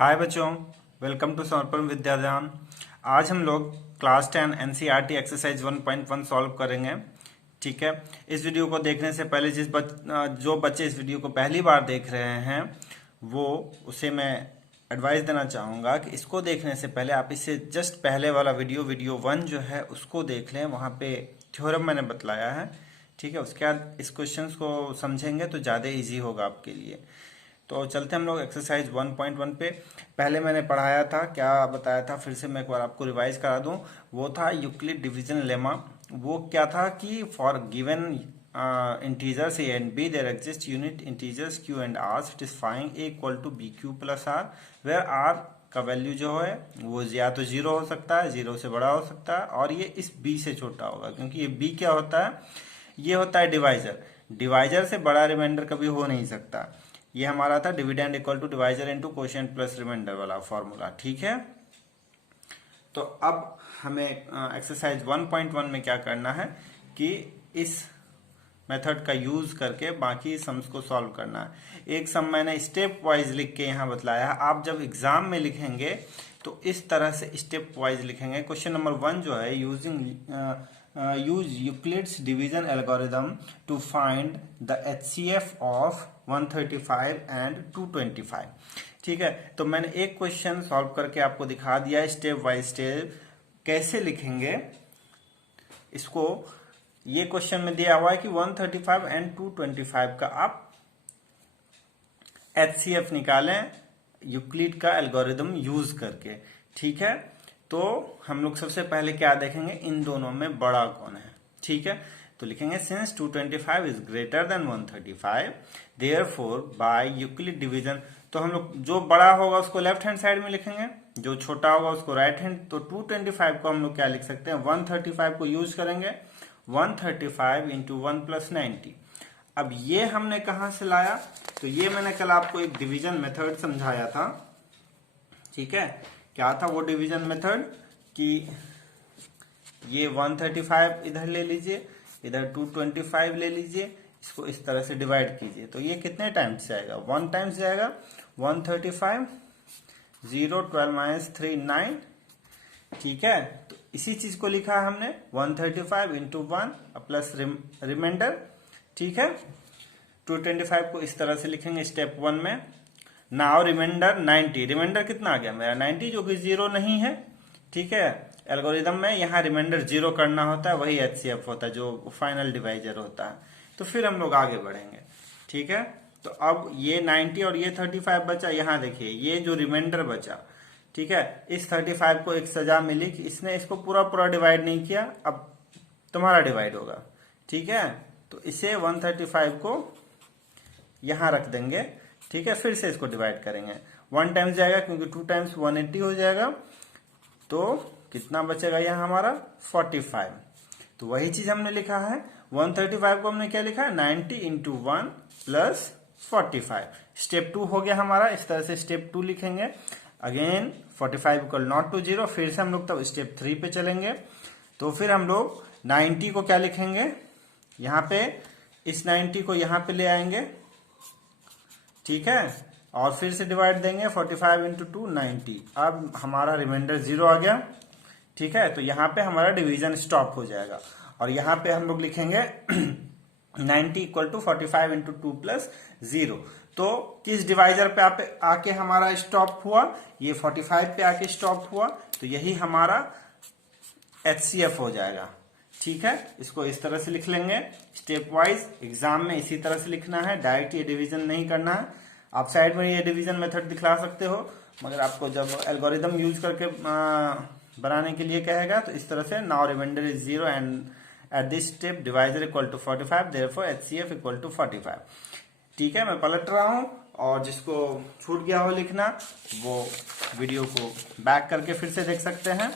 हाय बच्चों, welcome to समर्पण विद्यादान। आज हम लोग क्लास 10 एनसीईआरटी एक्सरसाइज 1.1 सॉल्व करेंगे। ठीक है। इस वीडियो को देखने से पहले जो बच्चे इस वीडियो को पहली बार देख रहे हैं वो उसे मैं एडवाइस देना चाहूँगा कि इसको देखने से पहले आप इससे जस्ट पहले वाला वीडियो 1 जो है उसको देख लें। वहाँ पे थ्योरम मैंने बतलाया है। ठीक है। उसके बाद इस क्वेश्चन को समझेंगे तो ज़्यादा ईजी होगा आपके लिए। तो चलते हम लोग एक्सरसाइज 1.1 पे। पहले मैंने पढ़ाया था, क्या बताया था, फिर से मैं एक बार आपको रिवाइज करा दूं। वो था यूक्लिड डिवीजन लेमा। वो क्या था कि for given integers a and b there exist unit integers q and r satisfying a equal to b q plus r, where r का वैल्यू जो है वो या तो जीरो हो सकता है, जीरो से बड़ा हो सकता है, और ये इस बी से छोटा होगा, क्योंकि ये बी क्या होता है, ये होता है डिवाइजर। डिवाइजर से बड़ा रिमाइंडर कभी हो नहीं सकता। ये हमारा था dividend equal to divisor into quotient plus remainder वाला फॉर्मूला। ठीक है। तो अब हमें एक्सरसाइज 1.1 में क्या करना है कि इस मेथड का यूज करके बाकी सम्स को सॉल्व करना है। एक सम मैंने स्टेप वाइज लिख के यहाँ बतलाया है। आप जब एग्जाम में लिखेंगे तो इस तरह से स्टेप वाइज लिखेंगे। क्वेश्चन नंबर 1 जो है, use Euclid's division algorithm to find the HCF of 135 and 225। ठीक है। तो मैंने एक क्वेश्चन सॉल्व करके आपको दिखा दिया स्टेप बाय स्टेप कैसे लिखेंगे इसको। ये क्वेश्चन में दिया हुआ है कि 135 एंड 225 का आप एचसीएफ निकालें यूक्लिड का एल्गोरिथम यूज करके। ठीक है। तो हम लोग सबसे पहले क्या देखेंगे, इन दोनों में बड़ा कौन है। ठीक है। तो लिखेंगे since 225 is greater then 135 therefore by Euclid division. तो हम लोग जो बड़ा होगा उसको लेफ्ट हैंड साइड में लिखेंगे, जो छोटा होगा उसको राइट हैंड। तो 225 को हम लोग क्या लिख सकते हैं, 135 को यूज करेंगे, 135 इंटू 1 प्लस 90। अब ये हमने कहां से लाया, तो ये मैंने कल आपको एक डिवीजन मेथड समझाया था। ठीक है। क्या था वो डिवीजन मेथड कि ये 135 इधर ले लीजिए, इधर 225 ले लीजिए, इसको इस तरह से डिवाइड कीजिए। तो ये कितने टाइम्स जाएगा, 1 टाइम्स जाएगा। 135 0 12 माइनस 3 9। ठीक है। तो इसी चीज को लिखा है हमने 135 इंटू 1 प्लस रिमाइंडर। ठीक है। 225 को इस तरह से लिखेंगे स्टेप 1 में। Now reminder 90। रिमाइंडर कितना आ गया मेरा 90, जो कि जीरो नहीं है। ठीक है। एल्गोरिदम में यहाँ रिमाइंडर जीरो करना होता है, वही एचसीएफ होता है जो फाइनल डिवाइजर होता है। तो फिर हम लोग आगे बढ़ेंगे। ठीक है। तो अब ये 90 और ये 35 बचा। यहाँ देखिए ये जो रिमाइंडर बचा, ठीक है, इस 35 को एक सजा मिली कि इसने इसको पूरा पूरा डिवाइड नहीं किया, अब तुम्हारा डिवाइड होगा। ठीक है। तो इसे 135 को यहां रख देंगे। ठीक है। फिर से इसको डिवाइड करेंगे, 1 टाइम्स जाएगा क्योंकि 2 टाइम्स 180 हो जाएगा। तो कितना बचेगा यहाँ हमारा 45। तो वही चीज हमने लिखा है, 135 को हमने क्या लिखा है, 90 इंटू 1 प्लस 45। स्टेप 2 हो गया हमारा। इस तरह से स्टेप 2 लिखेंगे। Again 45 equal not to zero. फिर से हम लोग तब स्टेप 3 पे चलेंगे। तो फिर हम लोग 90 को क्या लिखेंगे, यहाँ पे इस 90 को यहाँ पे ले आएंगे। ठीक है। और फिर से डिवाइड देंगे 45 इंटू 2 90। अब हमारा रिमाइंडर जीरो आ गया। ठीक है। तो यहाँ पे हमारा डिवीजन स्टॉप हो जाएगा और यहाँ पे हम लोग लिखेंगे 90 इक्वल टू 45 इंटू 2 प्लस 0। तो किस डिवाइजर पे आके हमारा स्टॉप हुआ, ये 45 पे आके स्टॉप हुआ। तो यही हमारा एचसीएफ हो जाएगा। ठीक है। इसको इस तरह से लिख लेंगे स्टेप वाइज। एग्जाम में इसी तरह से लिखना है, डायरेक्ट ये डिवीजन नहीं करना है। आप साइड में ये डिवीजन मेथड दिखला सकते हो, मगर आपको जब एल्गोरिदम यूज करके बनाने के लिए कहेगा तो इस तरह से now remainder is 0 and at this step divisor equal to 45 therefore HCF equal to 45। ठीक है। मैं पलट रहा हूं, और जिसको छूट गया हो लिखना वो वीडियो को बैक करके फिर से देख सकते हैं।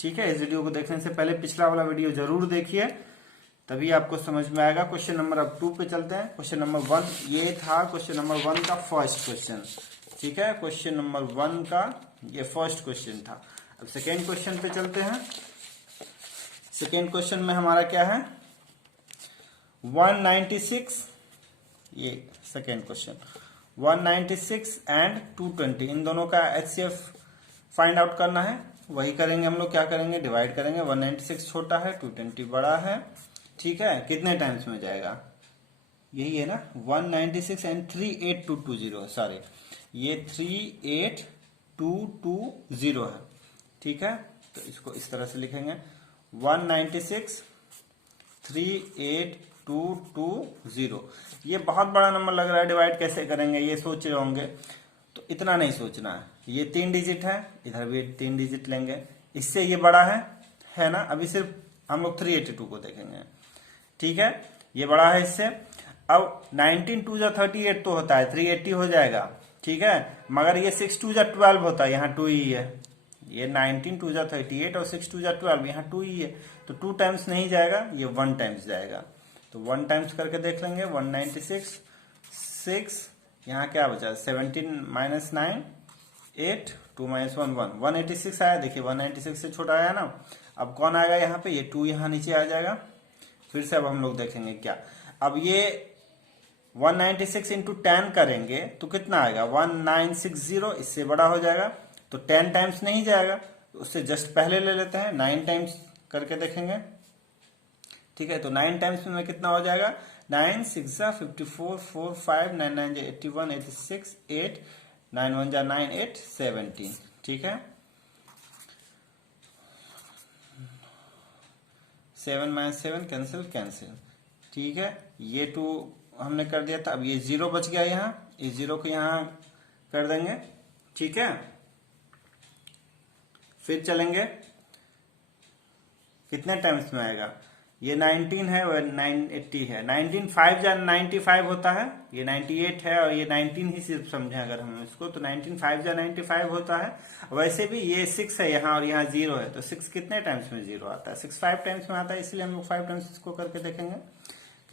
ठीक है। इस वीडियो को देखने से पहले पिछला वाला वीडियो जरूर देखिए, तभी आपको समझ में आएगा। क्वेश्चन नंबर अब 2 पे चलते हैं। क्वेश्चन नंबर 1 ये था क्वेश्चन नंबर 1 का फर्स्ट क्वेश्चन। ठीक है। क्वेश्चन नंबर 1 का ये फर्स्ट क्वेश्चन था। अब सेकेंड क्वेश्चन पे चलते हैं। सेकेंड क्वेश्चन में हमारा क्या है, 196, ये सेकेंड क्वेश्चन, 196 एंड 220 इन दोनों का HCF फाइंड आउट करना है। वही करेंगे हम लोग, क्या करेंगे, डिवाइड करेंगे। 196 छोटा है, 220 बड़ा है, ठीक है। कितने टाइम्स में जाएगा, यही है ना, 196 एंड 38220, सॉरी ये 38220 है, ठीक है। तो इसको इस तरह से लिखेंगे 196 38220। ये बहुत बड़ा नंबर लग रहा है, डिवाइड कैसे करेंगे ये सोच रहे होंगे, तो इतना नहीं सोचना है। ये 3 डिजिट है, इधर भी 3 डिजिट लेंगे, इससे ये बड़ा है ना। अभी सिर्फ हम लोग 382 को देखेंगे, ठीक है, ये बड़ा है इससे। अब 19 2 जा 38 तो होता है, 380 हो जाएगा, ठीक है। मगर ये 6 2 जा 12 होता है, यहाँ 2 ही है। ये 19 2 जा 38 और 6 2 जा 12, यहाँ 2 ही है, तो 2 टाइम्स नहीं जाएगा, ये 1 टाइम्स जाएगा। तो 1 टाइम्स करके देख लेंगे। 196 6, यहाँ क्या बचा, 17 माइनस 9 8, 2 माइनस 1 1, 186 आया। देखिए 196 से छोटा आया ना। अब कौन आएगा यहाँ पे, ये 2 यहाँ नीचे आ जाएगा। फिर से अब हम लोग देखेंगे क्या, अब ये 196 इंटू 10 करेंगे तो कितना आएगा, 1960, इससे बड़ा हो जाएगा। तो 10 टाइम्स नहीं जाएगा, तो उससे जस्ट पहले ले लेते हैं, 9 टाइम्स करके देखेंगे, ठीक है। तो 9 टाइम्स में कितना हो जाएगा, 9 6 जा 54, 4 5, 9 9 जा 81, 86, 8 9 1 जा 9 8 17, ठीक है। 7 माइनस 7 कैंसिल, ठीक है। ये 2 हमने कर दिया था। अब ये 0 बच गया यहाँ, इस 0 को यहाँ कर देंगे, ठीक है। फिर चलेंगे, कितने टाइम्स में आएगा, ये 19 है और 980 है। 19 5 जा 95 होता है, ये 98 है और ये 19 ही सिर्फ समझे अगर हम इसको, तो 19 5 जा 95 होता है। वैसे भी ये 6 है यहाँ और यहाँ 0 है, तो 6 कितने टाइम्स में 0 आता है, 6 5 टाइम्स में आता है, इसलिए हम लोग 5 टाइम्स इसको करके देखेंगे।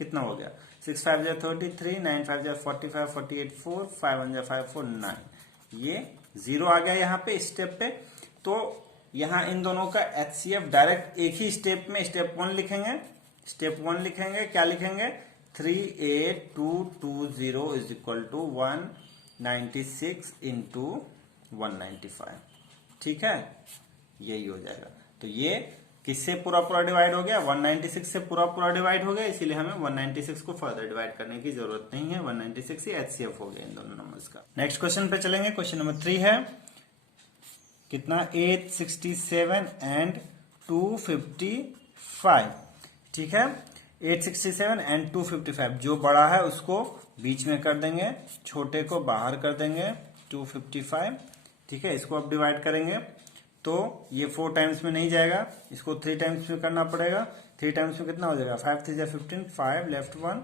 कितना हो गया, 6 5 जा 33, 9 5 जा 45, 48 4, 5 1 जा 5 4 9, ये 0 आ गया यहाँ पे स्टेप पे। तो यहाँ इन दोनों का HCF डायरेक्ट एक ही स्टेप में, स्टेप 1 लिखेंगे। स्टेप 1 लिखेंगे, क्या लिखेंगे, 38220 इज इक्वल टू 196 इंटू 195, ठीक है, यही हो जाएगा। तो ये किससे पूरा डिवाइड हो गया, 196 से पूरा डिवाइड हो गया, इसीलिए हमें 196 को फर्दर डिवाइड करने की जरूरत नहीं है। 196 ही HCF हो गया इन दोनों नंबर्स का। नेक्स्ट क्वेश्चन पे चलेंगे। क्वेश्चन नंबर 3 है, कितना, 867 एंड 255, ठीक है। 867 एंड 255, जो बड़ा है उसको बीच में कर देंगे, छोटे को बाहर कर देंगे, 255, ठीक है। इसको अब डिवाइड करेंगे तो ये 4 टाइम्स में नहीं जाएगा, इसको 3 टाइम्स में करना पड़ेगा। 3 टाइम्स में कितना हो जाएगा, 5 3 जा 15, 5 लेफ्ट 1,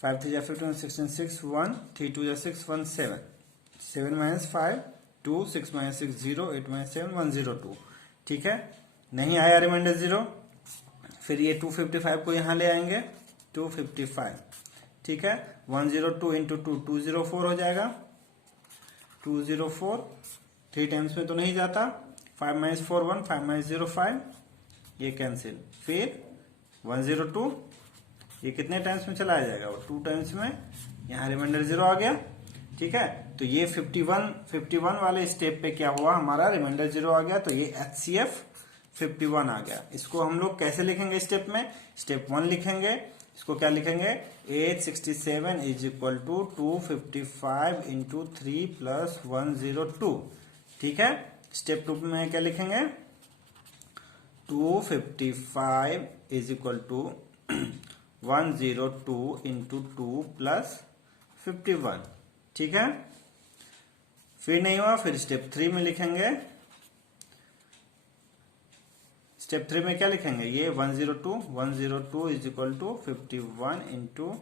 5 3 जा 15, 16 6 1, 3 2 जा 6 1 7, 7 माइनस 5 2, 6 माइनस 6 0, 8 माइनस 7 102, ठीक है। नहीं आया रिमाइंडर 0, फिर ये 255 को यहाँ ले आएंगे, 255, ठीक है। 102 इंटू 2 204 हो जाएगा, 204, 3 टाइम्स में तो नहीं जाता। 5 माइनस 4 1, 5 माइनस 0 5, ये कैंसिल। फिर 102, ये कितने टाइम्स में चला जाएगा, वो 2 टाइम्स में, यहाँ रिमाइंडर 0 आ गया, ठीक है। तो ये 51 वाले स्टेप पे क्या हुआ, हमारा रिमाइंडर 0 आ गया, तो ये HCF 51 आ गया। इसको हम लोग कैसे लिखेंगे स्टेप में, स्टेप 1 लिखेंगे, इसको क्या लिखेंगे, 867 is equal to 255 into 3 plus 102, ठीक है। स्टेप 2 में क्या लिखेंगे, 255 is equal to 102 into 2 plus 51, ठीक है। फिर नहीं हुआ, फिर स्टेप 3 में लिखेंगे। स्टेप 3 में क्या लिखेंगे, ये 102 is equal to 51 into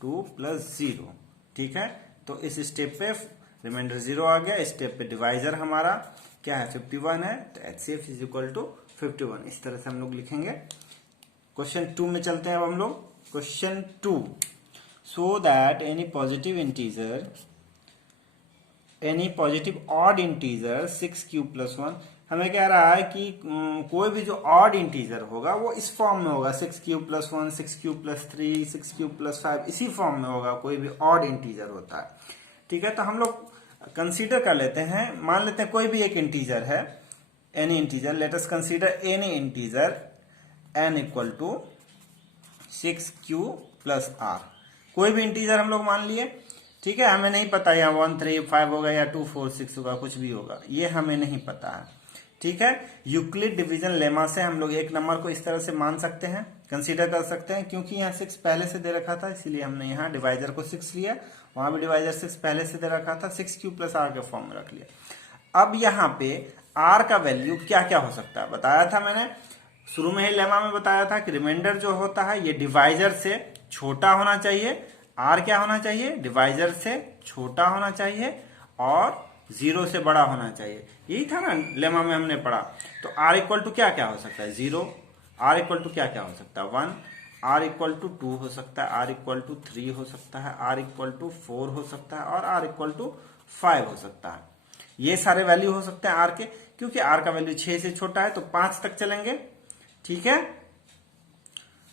2 plus 0, ठीक है। तो इस स्टेप पे रिमाइंडर 0 आ गया, स्टेप पे डिवाइजर हमारा क्या है, 51 है, तो HCF इज इक्वल टू 51, इस तरह से हम लोग लिखेंगे। क्वेश्चन 2 में चलते हैं अब हम लोग। Question 2, so that any positive odd integer 6 cube plus 1, हमें कह रहा है कि कोई भी जो ऑड इंटीजर होगा वो इस फॉर्म में होगा, 6 cube plus 1, 6 cube plus 3, 6 cube plus 5, इसी फॉर्म में होगा। कोई भी ऑड इंटीजर होता है, ठीक है, तो हम लोग कंसीडर कर लेते हैं, मान लेते हैं कोई भी एक इंटीजर है, any integer, let us consider any integer n equal to 6q plus r। कोई भी इंटीजर हम लोग मान लिए, ठीक है, हमें नहीं पता यहाँ 1 3 5 होगा या 2 4 6 होगा, कुछ भी होगा, ये हमें नहीं पता है, ठीक है। यूक्लिड डिवीजन लेमा से हम लोग एक नंबर को इस तरह से मान सकते हैं, कंसीडर कर सकते हैं, क्योंकि यहाँ 6 पहले से दे रखा था, इसीलिए हमने यहाँ डिवाइजर को 6 लिया, वहां भी डिवाइजर 6 पहले से दे रखा था, 6q प्लस r के फॉर्म में रख लिया। अब यहाँ पे r का वैल्यू क्या क्या हो सकता है, बताया था मैंने शुरू में ही लेमा में बताया था कि रिमाइंडर जो होता है ये डिवाइजर से छोटा होना चाहिए, r क्या होना चाहिए, डिवाइजर से छोटा होना चाहिए और 0 से बड़ा होना चाहिए, यही था ना लेमा में हमने पढ़ा। तो r इक्वल टू क्या क्या हो सकता है, 0, r इक्वल टू क्या क्या हो सकता है, 1, r इक्वल टू 2 हो सकता है, r इक्वल टू 3 हो सकता है, r इक्वल टू 4 हो सकता है और r इक्वल टू 5 हो सकता है। ये सारे वैल्यू हो सकते हैं r के, क्योंकि r का वैल्यू 6 से छोटा है तो 5 तक चलेंगे, ठीक है।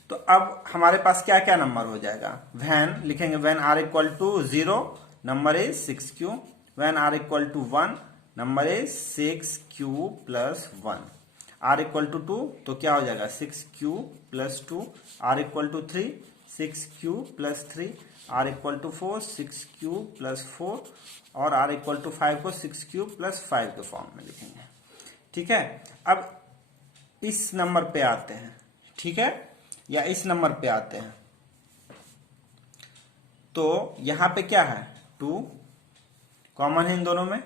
तो अब हमारे पास क्या क्या नंबर हो जाएगा, व्हेन लिखेंगे, when r equal to 0 number is 6q, when r equal to 1 number is 6q plus 1, r equal to 2 तो क्या हो जाएगा 6q plus 2, r equal to 3 6q plus 3, r equal to 4 6q plus 4 और r equal to 5 को 6q plus 5 के form में लिखेंगे, ठीक है। अब इस नंबर पे आते हैं, ठीक है, या इस नंबर पे आते हैं, तो यहां पे क्या है 2 कॉमन है इन दोनों में,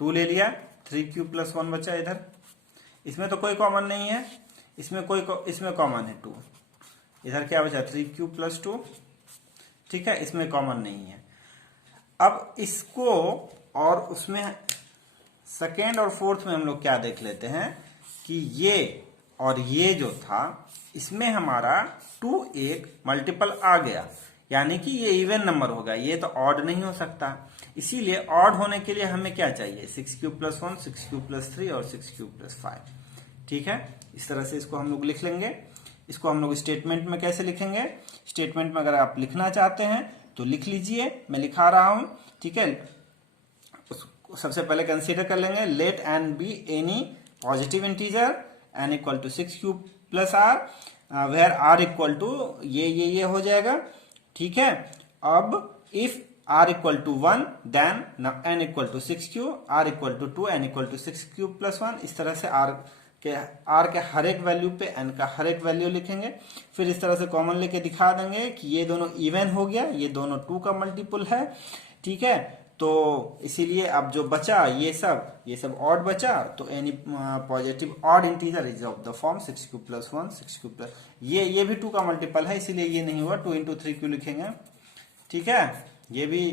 2 ले लिया, 3q प्लस 1 बचा इधर, इसमें तो कोई कॉमन नहीं है, इसमें कॉमन है 2, इधर क्या बचा 3q प्लस 2, ठीक है, इसमें कॉमन नहीं है। अब इसको और उसमें सेकेंड और फोर्थ में हम लोग क्या देख लेते हैं कि ये और ये जो था इसमें हमारा 2 एक मल्टीपल आ गया, यानी कि ये इवन नंबर होगा, ये तो ऑड नहीं हो सकता, इसीलिए ऑड होने के लिए हमें क्या चाहिए 6q प्लस 1 6q प्लस 3 और 6q प्लस 5, ठीक है। इस तरह से इसको हम लोग लिख लेंगे। इसको हम लोग स्टेटमेंट में कैसे लिखेंगे, स्टेटमेंट में अगर आप लिखना चाहते हैं तो लिख लीजिए, मैं लिखा रहा हूं, ठीक है। सबसे पहले कंसीडर कर लेंगे, let n be any positive integer n equal to 6q plus r where r equal to ये हो जाएगा, ठीक है। अब if r equal to 1 then n equal to 6q, r equal to 2 n equal to 6q plus 1, इस तरह से r के हर एक वैल्यू पे n का हर एक वैल्यू लिखेंगे, फिर इस तरह से कॉमन लेके दिखा देंगे कि ये दोनों इवन हो गया, ये दोनों 2 का मल्टीपल है, ठीक है। तो इसीलिए अब जो बचा ये सब ऑड बचा, तो any positive odd integer is of the form 6q plus 1 6q plus, ये भी 2 का मल्टीपल है, इसीलिए ये नहीं होगा, 2 इंटू 3q लिखेंगे, ठीक है, ये भी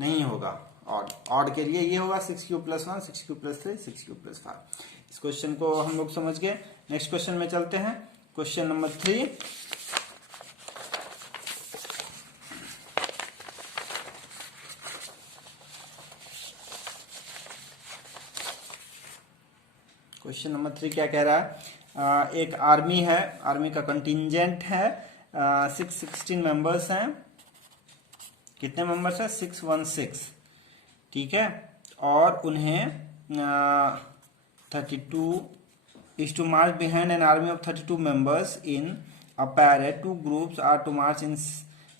नहीं होगा ऑड के लिए ये होगा 6q plus 1 6q plus 3 6q plus 5। इस क्वेश्चन को हम लोग समझ गए। नेक्स्ट क्वेश्चन में चलते हैं, क्वेश्चन नंबर 3। क्वेश्चन नंबर 3 क्या कह रहा है, एक आर्मी है, आर्मी का कंटिंजेंट है, 616 मेंबर्स हैं, कितने मेंबर्स है 616, ठीक है, और उन्हें 32 is to march behind an army of 32 members in a parade. 2 groups are to march in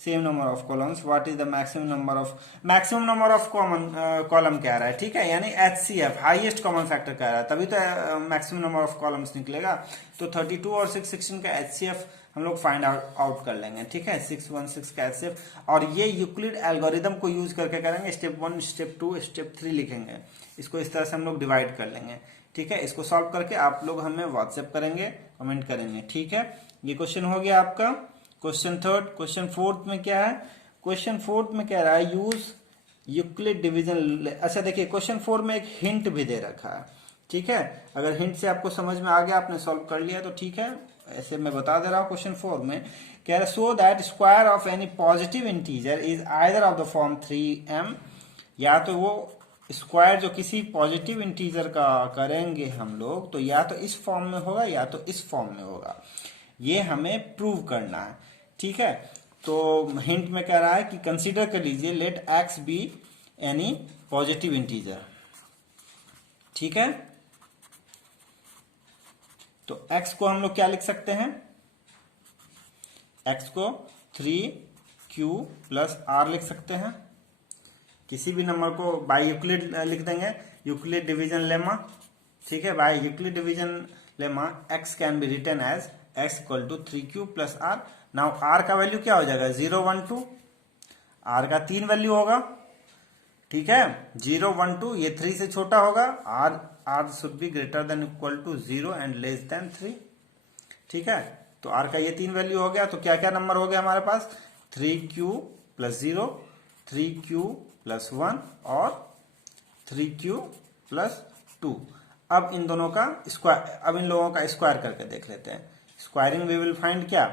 same number of columns. What is the maximum number of column कह रहा है, ठीक है, यानी HCF हाईएस्ट कॉमन फैक्टर कह रहा है, तभी तो मैक्सिमम नंबर ऑफ कॉलम्स निकलेगा। तो 32 और 616 का HCF हम लोग फाइंड आउट कर लेंगे, ठीक है, 616 का HCF, और ये यूक्लिड एल्गोरिदम को यूज करके करेंगे, स्टेप 1 स्टेप 2 स्टेप 3 लिखेंगे, इसको इस तरह से हम लोग डिवाइड कर लेंगे, ठीक है। इसको सॉल्व करके आप लोग हमें व्हाट्सएप करेंगे, कमेंट करेंगे, ठीक है। ये क्वेश्चन हो गया आपका। Question third. क्वेश्चन फोर्थ में क्या है, क्वेश्चन फोर्थ में कह रहा है यूज यूक्लिड डिवीजन। अच्छा देखिए, क्वेश्चन 4 में एक हिंट भी दे रखा है, ठीक है, अगर हिंट से आपको समझ में आ गया, आपने सॉल्व कर लिया तो ठीक है, ऐसे मैं बता दे रहा हूं। क्वेश्चन 4 में कह रहा है so that square of any positive integer is either of the form 3m, या तो वो स्क्वायर जो किसी पॉजिटिव इंटीजर का करेंगे हम लोग, तो या तो इस फॉर्म में होगा या तो इस फॉर्म में होगा, ये हमें प्रूव करना है, ठीक है। तो हिंट में कह रहा है कि कंसीडर कर लीजिए, let x be any positive integer. ठीक है, तो x को हम लोग क्या लिख सकते हैं, x को 3q प्लस r लिख सकते हैं। किसी भी नंबर को बाय यूक्लिड लिख देंगे, यूक्लिड डिवीजन लेमा। ठीक है, by Euclid division lemma x can be written as x equal to 3q plus r। Now r का वैल्यू क्या हो जाएगा, 0 1 2। r का 3 वैल्यू होगा। ठीक है, 0 1 2, ये 3 से छोटा होगा। r should be greater than equal to 0 and less than 3। ठीक है, तो r का ये 3 वैल्यू हो गया। तो क्या क्या नंबर हो गया हमारे पास, 3q प्लस 0, 3q प्लस 1 और 3q प्लस 2। अब इन दोनों का स्क्वायर, अब इन लोगों का स्क्वायर करके देख लेते हैं। स्क्वायरिंग वी विल फाइंड क्या,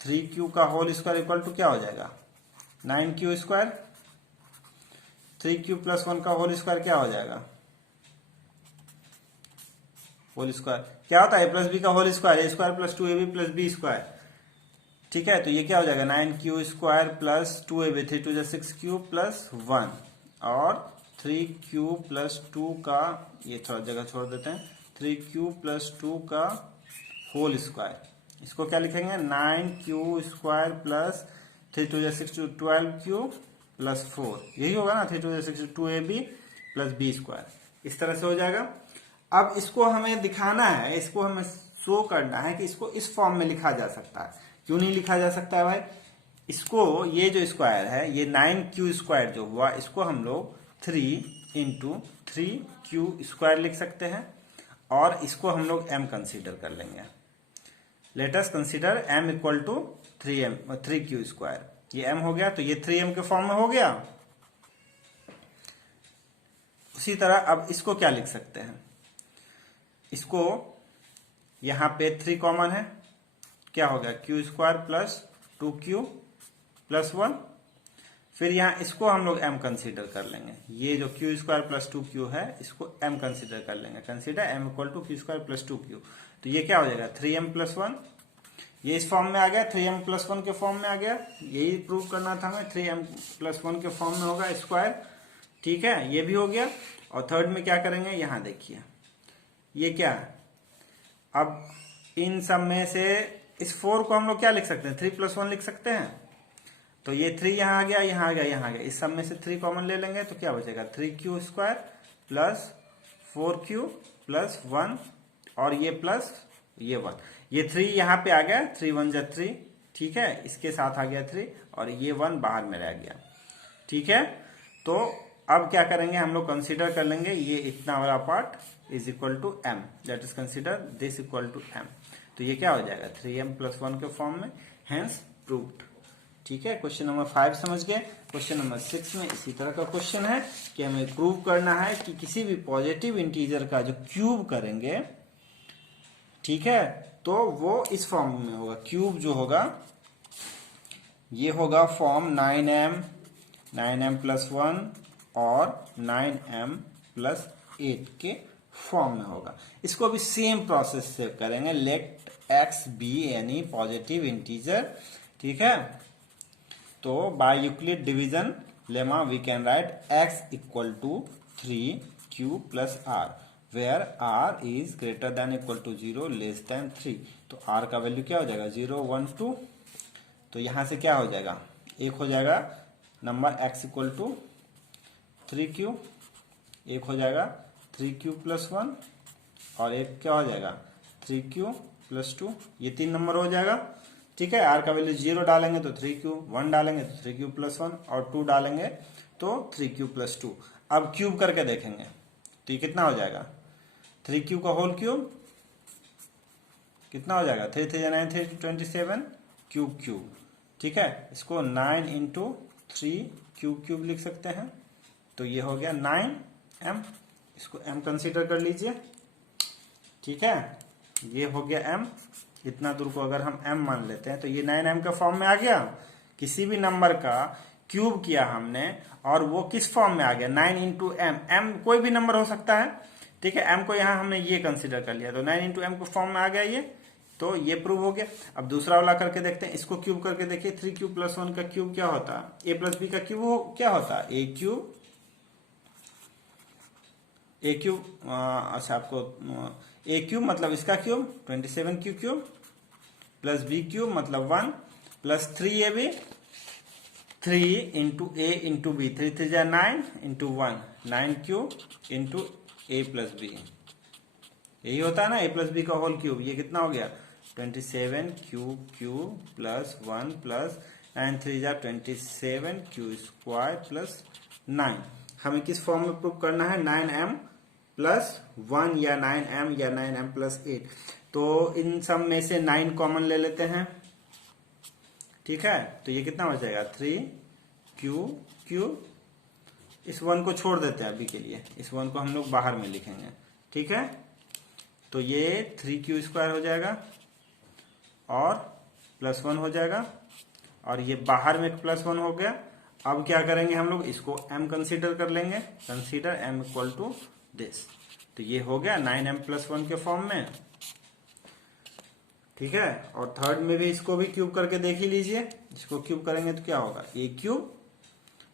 3q का होल स्क्वायर इक्वल टू क्या हो जाएगा, 9q स्क्वायर। 3q प्लस 1 का होल स्क्वायर क्या हो जाएगा, होल स्क्वायर क्या होता है, a प्लस बी का whole square, a square plus 2ab plus b square. ठीक है, तो ये क्या हो जाएगा, 9q square plus 2ab, 3 2 6q plus 1 और 3q प्लस 2 का, ये थोड़ा जगह छोड़ देते हैं, 3q प्लस 2 का होल स्क्वायर। इसको क्या लिखेंगे, 9q square plus 3 2 6 12q plus 4। यही होगा ना, 3 2 6 2ab प्लस बी स्क्वायर। इस तरह से हो जाएगा। अब इसको हमें दिखाना है, इसको हमें शो करना है कि इसको इस फॉर्म में लिखा जा सकता है। क्यों नहीं लिखा जा सकता है भाई, इसको, ये जो स्क्वायर है, ये 9q स्क्वायर जो हुआ, इसको हम लोग 3 इंटू 3q स्क्वायर लिख सकते हैं और इसको हम लोग m कंसीडर कर लेंगे। Let us consider m equal to 3q square. ये m हो गया, तो ये 3m के फॉर्म में हो गया। उसी तरह अब इसको क्या लिख सकते हैं, इसको यहां पे 3 कॉमन है, क्या हो गया, q square plus 2q plus 1। फिर यहां इसको हम लोग m कंसीडर कर लेंगे। ये जो q स्क्वायर प्लस 2q है, इसको m कंसीडर कर लेंगे। Consider m equal to q square plus 2q। तो ये क्या हो जाएगा, 3m प्लस 1। ये इस फॉर्म में आ गया, 3m प्लस 1 के फॉर्म में आ गया। यही प्रूव करना था हमें, 3m प्लस 1 के फॉर्म में होगा स्क्वायर। ठीक है, ये भी हो गया। और थर्ड में क्या करेंगे, यहां देखिए, ये क्या है, अब इन सब में से इस 4 को हम लोग क्या लिख सकते हैं, 3 प्लस 1 लिख सकते हैं। तो ये 3 यहां आ गया, यहां आ गया, यहां आ गया। इस सब में से 3 कॉमन ले लेंगे तो क्या बचेगा, 3q square plus 4q plus 1 और ये प्लस ये 1। ये 3 यहां पे आ गया, 3 1 जा 3। ठीक है, इसके साथ आ गया 3 और ये 1 बाहर में रह गया। ठीक है, तो अब क्या करेंगे, हम लोग कंसीडर कर लेंगे ये इतना वाला part is equal to m। Let us consider this equal to m। तो ये क्या हो जाएगा, 3m प्लस 1 के फॉर्म में, हेंस प्रूव्ड। ठीक है, क्वेश्चन नंबर 5 समझ गए। क्वेश्चन नंबर 6 में इसी तरह का क्वेश्चन है कि हमें प्रूव करना है कि किसी भी पॉजिटिव इंटीजर का जो क्यूब करेंगे, ठीक है, तो वो इस फॉर्म में होगा। क्यूब जो होगा ये होगा फॉर्म 9m प्लस 1 और 9m प्लस 8 के फॉर्म में होगा। इसको भी सेम प्रोसेस से करेंगे, let x be any positive integer. ठीक है, तो by Euclid division lemma we can write x equal to 3q plus r where r is greater than equal to 0 less than 3। तो r का value क्या हो जाएगा, 0 1 2। तो यहां से क्या हो जाएगा, एक हो जाएगा number x equal to 3q, एक हो जाएगा 3q प्लस 1 और एक क्या हो जाएगा 3q प्लस 2। ये 3 नंबर हो जाएगा। ठीक है, r का वैल्यू 0 डालेंगे तो 3q, 1 डालेंगे तो 3q प्लस 1 और 2 डालेंगे तो 3q प्लस 2। अब क्यूब करके देखेंगे तो ये कितना हो जाएगा, 3q का होल क्यूब कितना हो जाएगा, 3 3 9 3 27 क्यूब क्यूब। ठीक है, इसको 9 इंटू 3 क्यूब क्यूब लिख सकते हैं। तो ये हो गया 9m, इसको m कंसीडर कर लीजिए। ठीक है, ये हो गया m। इतना दूर को अगर हम m मान लेते हैं तो ये 9m का फॉर्म में आ गया। किसी भी नंबर का क्यूब किया हमने और वो किस फॉर्म में आ गया, 9 इंटू m। m कोई भी नंबर हो सकता है। ठीक है, m को यहां हमने ये कंसीडर कर लिया तो 9 इंटू m को फॉर्म में आ गया ये। तो ये प्रूव हो गया। अब दूसरा वाला करके देखते हैं, इसको क्यूब करके देखिए। 3q प्लस 1 का क्यूब क्या होता है, a प्लस बी का क्यूब क्या होता है, a क्यूब ए क्यूब, अच्छा आपको ए क्यूब मतलब इसका cube 27 q cube plus b cube मतलब 1 plus 3ab 3 into a into b, 3 3 जा 9 into 1 9 cube into a plus b, यही होता है ना ए प्लस बी का होल क्यूब। ये कितना हो गया 27 क्यूब क्यूब प्लस 1 प्लस 9 3 जा 27 क्यू स्क्वायर प्लस 9। हमें किस फॉर्म में प्रूव करना है 9m प्लस 1 या 9m या 9m प्लस 8। तो इन सब में से 9 कॉमन ले लेते हैं, ठीक है। तो ये कितना हो जाएगा 3 क्यूब क्यूब, इस 1 को छोड़ देते हैं अभी के लिए, इस 1 को हम लोग बाहर में लिखेंगे, ठीक है। तो ये 3q स्क्वायर हो जाएगा और प्लस 1 हो जाएगा, और ये बाहर में प्लस 1 हो गया। अब क्या करेंगे हम लोग, इसको m कंसीडर कर लेंगे, consider m equal to this. तो ये हो गया 9m प्लस 1 के फॉर्म में, ठीक है। और थर्ड में भी इसको भी क्यूब करके देख ही लीजिए, इसको क्यूब करेंगे तो क्या होगा a क्यूब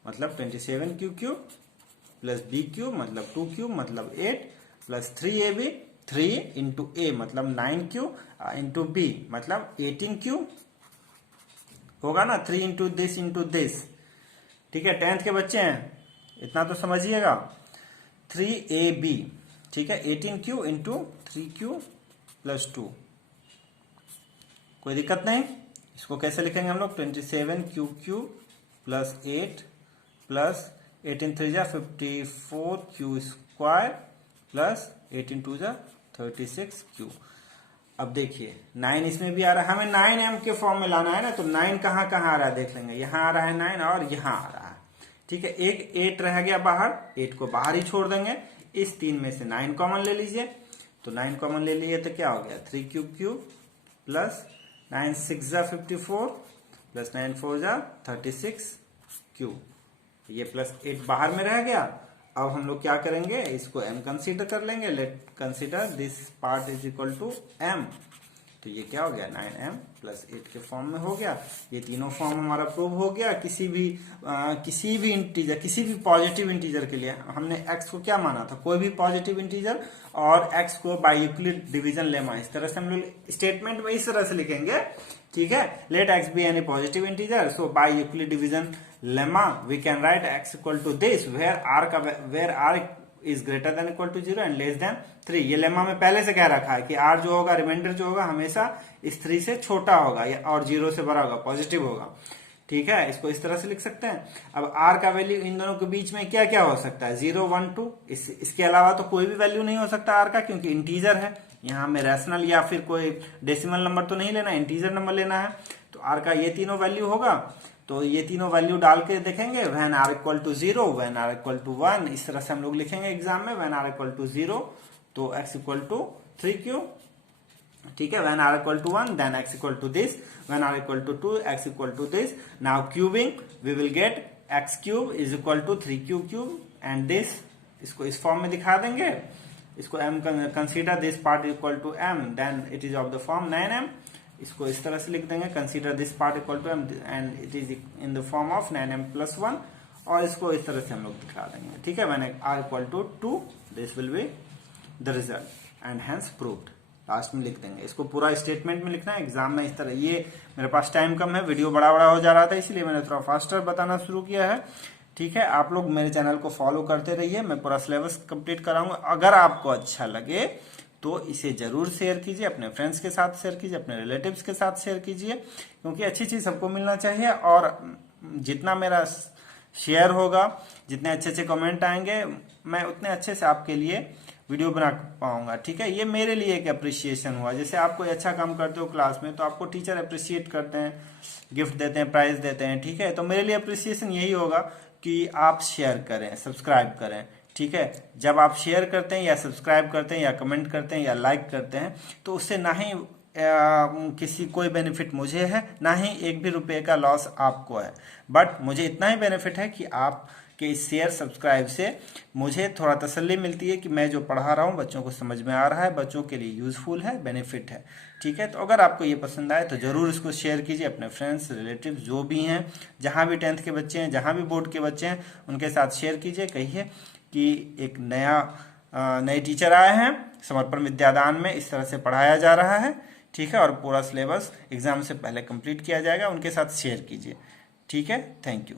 मतलब 27 q cube plus b cube मतलब 2 क्यूब मतलब 8 प्लस 3ab 3 इंटू a मतलब 9 क्यू इंटू b मतलब 18 क्यू होगा ना, 3 इंटू दिस, ठीक है। 10th के बच्चे हैं, इतना तो समझिएगा। 3ab, ठीक है, 18q इंटू 3q प्लस 2, कोई दिक्कत नहीं। इसको कैसे लिखेंगे हम लोग 27 क्यू क्यूब प्लस 8 प्लस 18 3 जा 54 क्यू स्क्वायर प्लस 18 2 जा 36 क्यू। अब देखिए 9 इसमें भी आ रहा है, हमें 9m के फॉर्म में लाना है ना, तो 9 कहाँ कहाँ आ रहा है देख लेंगे। यहाँ आ रहा है 9 और यहाँ आ रहा है, ठीक है। एक 8 रह गया बाहर, 8 को बाहर ही छोड़ देंगे। इस 3 में से 9 कॉमन ले लीजिए, तो 9 कॉमन ले लिए तो क्या हो गया 3 क्यूब क्यूब प्लस 9 6 जा 54 प्लस 9 4 जा 36 क्यूब, ये प्लस 8 बाहर में रह गया। अब हम लोग क्या करेंगे, इसको m कंसीडर कर लेंगे, let consider this part is equal to m। तो ये क्या हो गया 9m प्लस 8 के फॉर्म में हो गया। ये तीनों फॉर्म हमारा प्रूव हो गया। किसी भी इंटीजर, किसी भी पॉजिटिव इंटीजर के लिए हमने x को क्या माना था, कोई भी पॉजिटिव इंटीजर, और x को बाय यूक्लिड डिवीजन लेमा, इस तरह से हम लोग स्टेटमेंट में इस तरह से लिखेंगे, ठीक है। Let x be any positive integer, so by Euclid division lemma we can write x equal to this where r is greater than equal to 0 and less than 3। ये लेमा में पहले से कह रखा है कि r जो होगा, रिमाइंडर जो होगा, हमेशा इस 3 से छोटा होगा और 0 से बड़ा होगा, पॉजिटिव होगा, ठीक है। इसको इस तरह से लिख सकते हैं। अब r का वैल्यू इन दोनों के बीच में क्या क्या हो सकता है 0 1 2, इसके अलावा तो कोई भी वैल्यू नहीं हो सकता r का, क्योंकि इंटीजर है। यहाँ हमें रैशनल या फिर कोई डेसिमल नंबर तो नहीं लेना, इंटीजर नंबर लेना है। तो r का ये तीनों वैल्यू होगा, तो ये तीनों वैल्यू डाल के देखेंगे when r equal to 0, when r equal to 1, इस तरह से हम लोग लिखेंगे एग्जाम में। व्हेन r इक्वल टू 0 तो x इक्वल टू 3q, ठीक है। When r equal to 1 then x equal to this, when r equal to 2 x equal to this. Now cubing we will get x cube is equal to 3q cube and this, इसको इस form में दिखा देंगे। इसको m consider this part equal to m, then it is of the form 9m। इसको इस तरह से लिख देंगे, consider this part equal to m and it is in the form of 9m plus 1, और इसको इस तरह से हम लोग दिखा देंगे, ठीक है। When r equal to 2 this will be the result and hence proved, last में लिख देंगे। इसको पूरा स्टेटमेंट में लिखना है एग्जाम में इस तरह। ये मेरे पास टाइम कम है, वीडियो बड़ा बड़ा हो जा रहा था, इसलिए मैंने थोड़ा फास्टर बताना शुरू किया है, ठीक है। आप लोग मेरे चैनल को फॉलो करते रहिए, मैं पूरा सिलेबस कंप्लीट कराऊंगा। अगर आपको अच्छा लगे तो इसे जरूर शेयर कीजिए, अपने फ्रेंड्स के साथ शेयर कीजिए, अपने रिलेटिव्स के साथ शेयर कीजिए, क्योंकि अच्छी चीज सबको मिलना चाहिए। और जितना मेरा शेयर होगा, जितने अच्छे अच्छे कमेंट आएंगे, मैं उतने अच्छे से आपके लिए वीडियो बना पाऊंगा, ठीक है। ये मेरे लिए एक अप्रिसिएशन हुआ। जैसे आप कोई अच्छा काम करते हो क्लास में, तो आपको टीचर अप्रिशिएट करते हैं, गिफ्ट देते हैं, प्राइज देते हैं, ठीक है। तो मेरे लिए अप्रिसिएशन यही होगा कि आप शेयर करें, सब्सक्राइब करें, ठीक है। जब आप शेयर करते हैं या सब्सक्राइब करते हैं या कमेंट करते हैं या लाइक करते हैं, तो उससे ना ही किसी कोई बेनिफिट मुझे है, ना ही एक भी रुपए का लॉस आपको है। बट मुझे इतना ही बेनिफिट है कि आप के इस शेयर सब्सक्राइब से मुझे थोड़ा तसल्ली मिलती है कि मैं जो पढ़ा रहा हूँ बच्चों को समझ में आ रहा है, बच्चों के लिए यूजफुल है, बेनिफिट है, ठीक है। तो अगर आपको ये पसंद आए तो जरूर इसको शेयर कीजिए अपने फ्रेंड्स, रिलेटिव जो भी हैं, जहाँ भी 10th के बच्चे हैं, जहाँ भी बोर्ड के बच्चे हैं, उनके साथ शेयर कीजिए। कहिए कि एक नया नए टीचर आए हैं, समर्पण विद्यादान में इस तरह से पढ़ाया जा रहा है, ठीक है। और पूरा सिलेबस एग्जाम से पहले कंप्लीट किया जाएगा, उनके साथ शेयर कीजिए, ठीक है। Thank you.